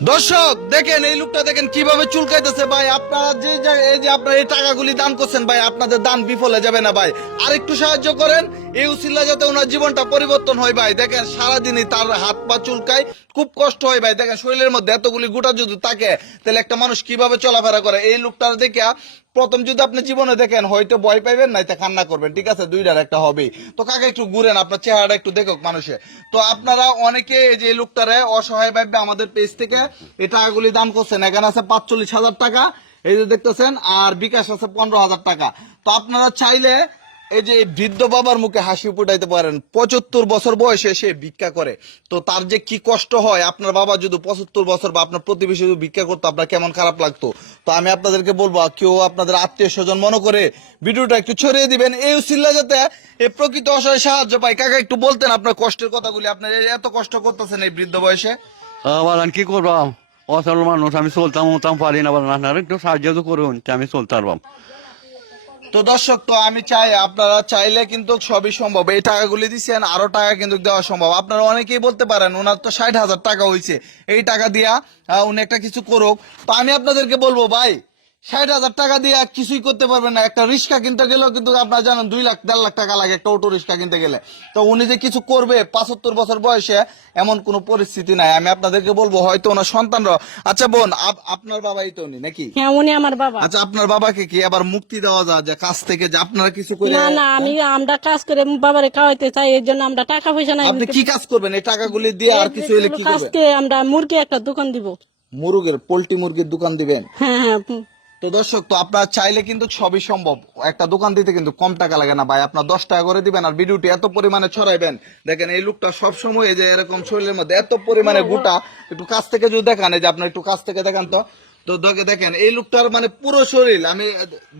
দর্শক দেখেন, এই লোকটা দেখেন কিভাবে চুলকাইতেছে ভাই। আপনারা এই যে আপনারা এই টাকাগুলি দান করছেন ভাই, আপনাদের দান বিফলে যাবে না ভাই। আর একটু সাহায্য করেন এই উসিলা, যাতে ওনার জীবনটা পরিবর্তন হয় ভাই। দেখেন সারাদিনই তার হাত পা চুলকায়, খুব কষ্ট হয় ভাই। দেখেন শরীরের মধ্যে এতগুলি গোটা যদি থাকে, তাহলে একটা মানুষ কিভাবে চলাফেরা করে। এই লোকটার দেখে প্রথম যদি আপনি জীবনে দেখেন, হয়তো ভয় পাইবেন, নাই তা কান্না করবেন, ঠিক আছে, দুইটার একটা হবেই। তো কাকা একটু ঘুরেন, আপনার চেহারাটা একটু দেখুক মানুষে। তো আপনারা অনেকে এই যে লোকটারে অসহায় ভাবে আমাদের পেজ থেকে এই টাকাগুলি দান করছেন। এখানে আছে 45,000 টাকা, এই যে দেখতেছেন, আর বিকাশ আছে 15,000 টাকা। তো আপনারা চাইলে এই যে বৃদ্ধ বাবার মুখে হাসি ফুটাইতে পারেন। 75 বছর বয়সে সে ভিক্ষা করে, তো তার যে কি কষ্ট হয়। আপনার বাবা যদি 75 বছর বা আপনার প্রতিবেশী যদি ভিক্ষা করতো, আপনার কেমন খারাপ লাগতো। তো আমি আপনাদেরকে বলবো, কেউ আপনাদের আত্মীয় স্বজন মনে করে ভিডিওটা একটু ছড়িয়ে দিবেন, এই উসিলা যাতে এই প্রকৃত অসহায় সাহায্য পায়। কাকা একটু বলতেন আপনার কষ্টের কথাগুলি, আপনার এত কষ্ট করতেছেন এই বৃদ্ধ বয়সে। আবার কি করবাম, অসল মানুষ, আমি চলতাম উলতাম পারি না, বলেন আপনারা একটু সাহায্য তো করুন, আমি চলতে পারবাম। তো দর্শক, তো আমি চাই আপনারা চাইলে কিন্তু সবই সম্ভব। এই টাকাগুলি দিচ্ছেন, আরো টাকা কিন্তু দেওয়া সম্ভব। আপনারা অনেকেই বলতে পারেন ওনার তো 60,000 টাকা হয়েছে, এই টাকা দিয়া উনি একটা কিছু করুক। তো আমি আপনাদেরকে বলবো ভাই, 60,000 টাকা দিয়ে কিছুই করতে পারবেন না। একটা রিক্সা কিনতে গেলেও কিন্তু আপনারা জানেন 2 লাখ 1.5 লাখ টাকা লাগে একটা অটো রিক্সা কিনতে গেলে। তো উনি যে কিছু করবে 75 বছর বয়সে, এমন কোনো পরিস্থিতি নাই। আমি আপনাদেরকে বলবো, হয়তো ওনার সন্তানরা। আচ্ছা বোন, আপনার বাবাই তো উনি নাকি? হ্যাঁ, উনি আমার বাবা। আচ্ছা, আপনার বাবাকে কি আবার মুক্তি দেওয়া যায় যে কাছ থেকে, যে আপনারা কিছু করে? না না, আমরা কাজ করে বাবারে খাওয়াইতে চাই, এর জন্য আমরা টাকা পয়সা নাই। আপনি কি কাজ করবেন এই টাকাগুলি দিয়ে? আর কিছু হলে কি করবেন? আজকে আমরা মুরগি একটা দোকান দিব। মুরগের পোল্ট্রি মুরগির দোকান দিবেন? হ্যাঁ হ্যাঁ। তো দর্শক, তো আপনারা চাইলে কিন্তু সবই সম্ভব। একটা দোকান দিতে কিন্তু কম টাকা লাগে না ভাই। আপনার 10 টাকা করে দিবেন, আর ভিডিওটি এত পরিমাণে ছড়াইবেন। দেখেন এই লোকটা সবসময় এই যে এরকম শরীরের মধ্যে এত পরিমাণে গোটা, একটু কাছ থেকে যদি দেখান, এই যে আপনার একটু কাছ থেকে দেখান তো। তো দেখেন এই লোকটার মানে পুরো শরীর, আমি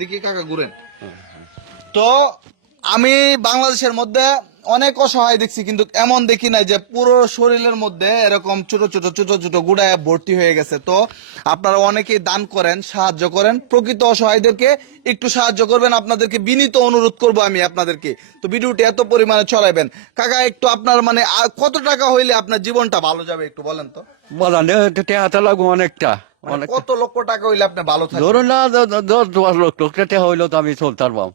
দেখি কাকা ঘুরেন তো। আমি বাংলাদেশের মধ্যে অনেক অসহায় দেখছি, কিন্তু এমন দেখি নাই যে পুরো শরীরের মধ্যে এরকম ছোট ছোট ছোট ছোট গুড়ায় ভর্তি হয়ে গেছে। তো আপনারা অনেকেই দান করেন, সাহায্য করেন, প্রকৃত অসহায়দেরকে একটু সাহায্য করবেন। আপনাদেরকে বিনীত অনুরোধ করবো আমি আপনাদেরকে। তো ভিডিওটি এত পরিমাণে ছড়াইবেন। কাকা একটু আপনার মানে কত টাকা হইলে আপনার জীবনটা ভালো যাবে একটু বলেন তো। বলেন টেহাতে লাগবো অনেকটা, মানে কত লক্ষ টাকা হইলে আপনি ভালো থাকবেন? ধরুন না 10-12 লক্ষ টেহা হইলেও তো আমি চলতে পারবাম।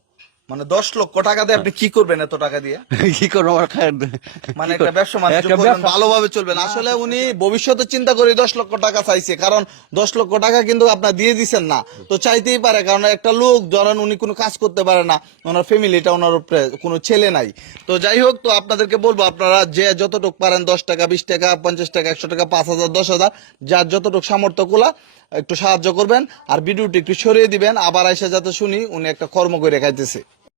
মানে 10 লক্ষ টাকা দিয়ে আপনি কি করবেন এত টাকা দিয়ে? কি করবো আমার মানে একটা ব্যবসা বাণিজ্য করবেন, ভালোভাবে চলবেন। আসলে উনি ভবিষ্যতে চিন্তা করে 10 লক্ষ টাকা চাইছে, কারণ 10 লক্ষ টাকা কিন্তু আপনার দিয়ে দিচ্ছেন না। তো চাইতেই পারে, কারণ একটা লোক ধরেন উনি কোনো কাজ করতে পারে না, ওনার ফ্যামিলিটা, ওনার উপরে কোনো ছেলে নাই। তো যাই হোক, তো আপনাদেরকে বলবো, আপনারা যে যতটুকু পারেন, 10 টাকা, 20 টাকা, 50 টাকা, 100 টাকা, 5,000, 10,000, যার যতটুকু সামর্থ্য গুলা একটু সাহায্য করবেন। আর ভিডিওটি একটু সরিয়ে দিবেন, আবার এসে যাতে শুনি উনি একটা কর্ম করে খাইতেছে।